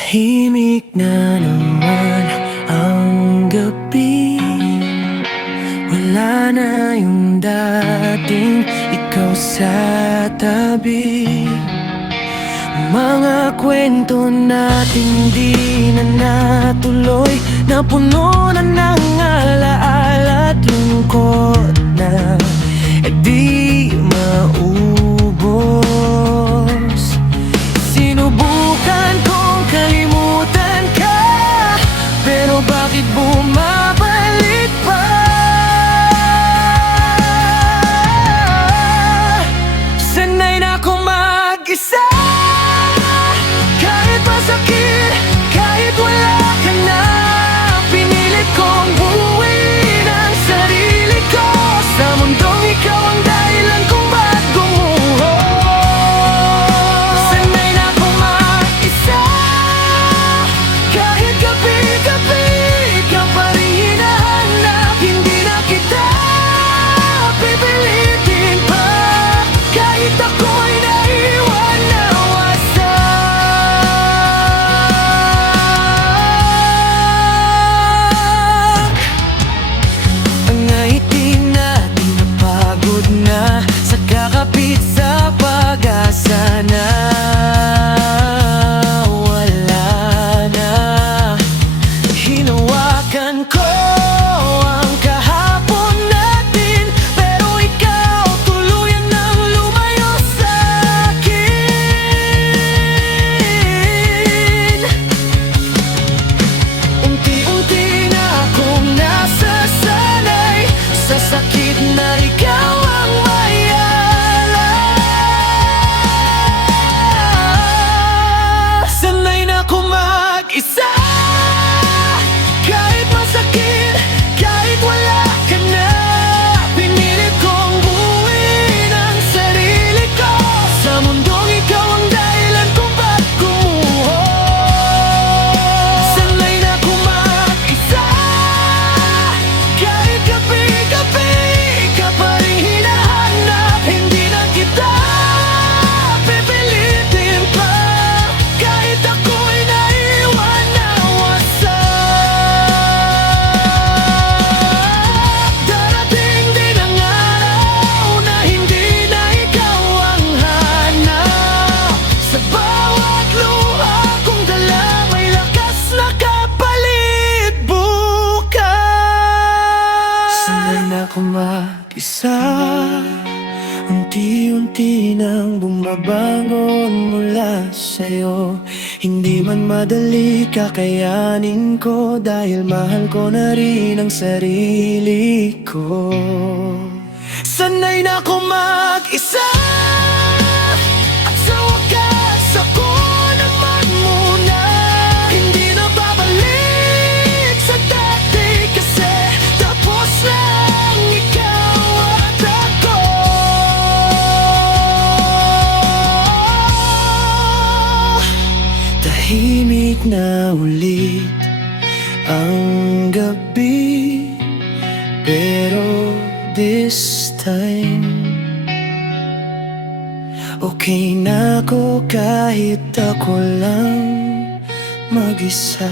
Tahimik na naman ang gabi. Wala na yung dating ikaw sa tabi. Mga kwento natin di na natuloy, napuno na ng alaala at lungkot na di maubos. Sinubukan kong kalimutan ka, pero bakit bumabalik pa? Sanay na akong mag-isa, kahit masakit, kahit wala ka na. Pinilit kong buuin ang sarili ko sa mundong ikaw ang dahilan kung ba't gumuho. Sanay na akong mag-isa, kahit gabi-gabi ka pa rin hinahanap. Hindi na kita pipilitin pa, kahit ako'y naiwan na wasak. Ang ngiti natin napagod na sa kakapit sa pag-asa na wala na. Hinawakan ko ang kahapon natin, pero ikaw tuluyan nang lumayo sa akin. Unti-unti na akong nasasanay sa sakit na ikaw ang mayala. Sanay na akong mag-isa, kahit masakit, kahit wala ka na. Pinilit kong buuin ang sarili ko sa mundong ikaw ang dahilan kung ba't gumuho. Sanay na akong mag-isa, kahit gabi-gabi ka pa rin hinahanap. Hindi na kita pipilitin pa, kahit ako'y naiwan na wasak. Darating din ang araw na hindi na ikaw ang hanap. Sa bawat luha kong dala may lakas na kapalit bukas. Sanay na akong mag-isa, unti-unti nang bumabangon mula sa'yo. Hindi man madali kakayanin ko, dahil mahal ko na rin ang sarili ko. Sanay na akong mag-isa, at sa wakas ako naman muna. Hindi na babalik sa dati, kasi tapos lang ikaw at ako. Tahimik na ulit ang gabi, pero this time okay na ako kahit ako lang mag-isa.